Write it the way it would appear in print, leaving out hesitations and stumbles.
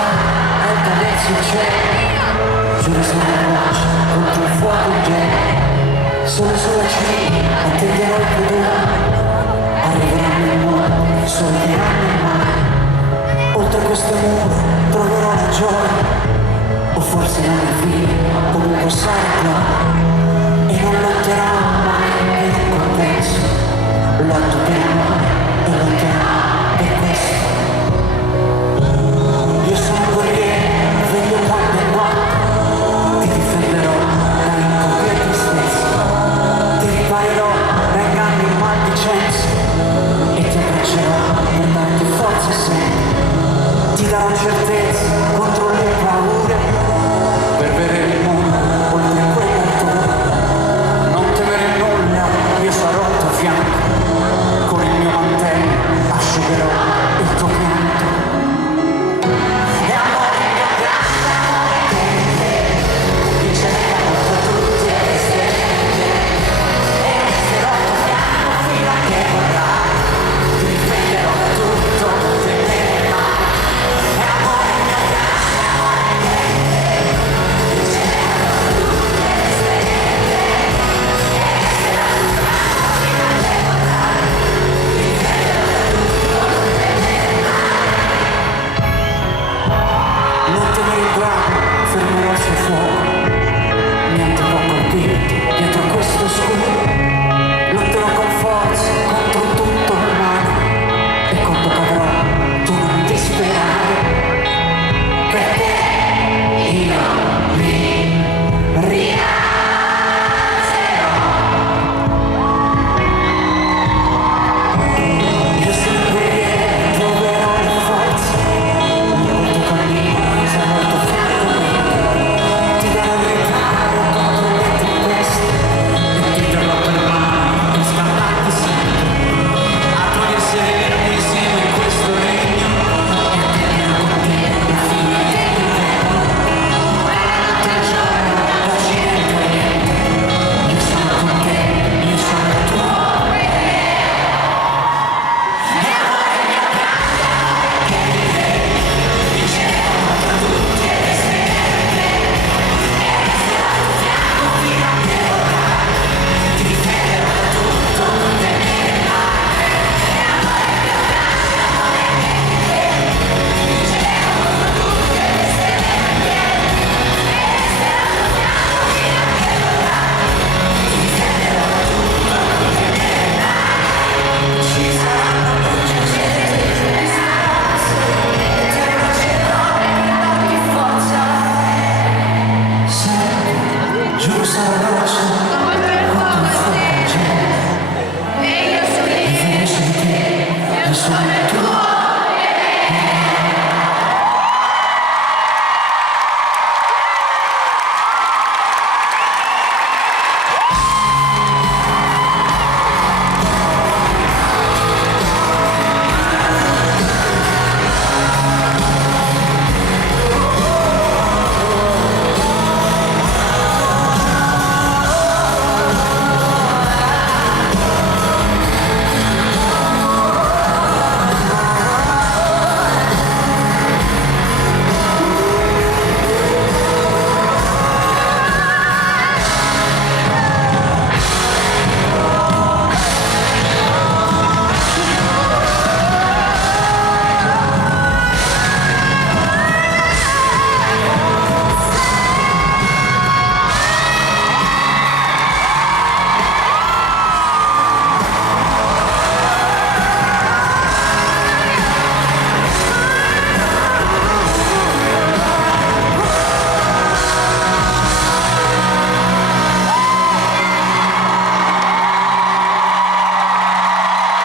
città alta verso il cielo, giuro sarà veloce contro il fuoco in genere. Sono sulla cima, attenderò il futuro, arriveranno il mondo, solleveranno il mare. Oltre questo muro troverò la gioia, o forse non è fine, comunque sarà. E non lotterò mai per il compenso, lotto per amore e lotterò per questo. Io sono un guerriero, veglio quando è notte, ti difenderò dai incompienti stessi, ti riparerò da inganni e maldicenze e ti abbraccerò per darti forza sempre. Ti darò certezza contro le paure, per vedere il mondo oltre quelle alture. Non temere nulla, io sarò al tuo fianco, con il mio mantello asciugherò il tuo pianto. E amore mio grande, amore che mi cerca contro tutti e le stelle, e resterò al tuo fianco fino a che vorrai, ti difenderò da tutto, non temere mai. E amore mio grande, amore che mi cerca contro tutti e le stelle, e resterò al tuo fianco fino a che vorrai, ti difenderò da tutto, non temere mai. Non temere il drago, fermerò il suo fuoco, niente può colpirti dietro questo scudo. Lotterò con forza contro tutto il male, e quando cadrò tu non disperare, perché io mi rialzerò. Io sono guerriero, troverò le forze, il tuo cammino sarà il tuo fianco, ti darò il riparo contro le tempeste e ti terrò per mano per scaldarti sempre, a togliersi insieme in questo regno e terrò con te la fine dell'inverno. Buonanotte al giorno, l'Occidente Oriente, io sono con te, io sono il tuo guerriero. E amore mio grande, amore che mi vedi, vinceremo contro tutti e le stelle, e resterò al tuo fianco fino a che vorrai, ti difenderò da tutto, non temere mai. E amore mio grande, amore che mi vedi, vinceremo contro tutte le stelle, e resterò al tuo fianco fino a che vorrai, ti difenderò da tutto, non temere mai. Ci saranno luci accese sulle stanze, e ti abbraccerò per darti forza. Sempre, giuro sarà veloce contro il fuoco in genere, E io sono e finisce di te, io sono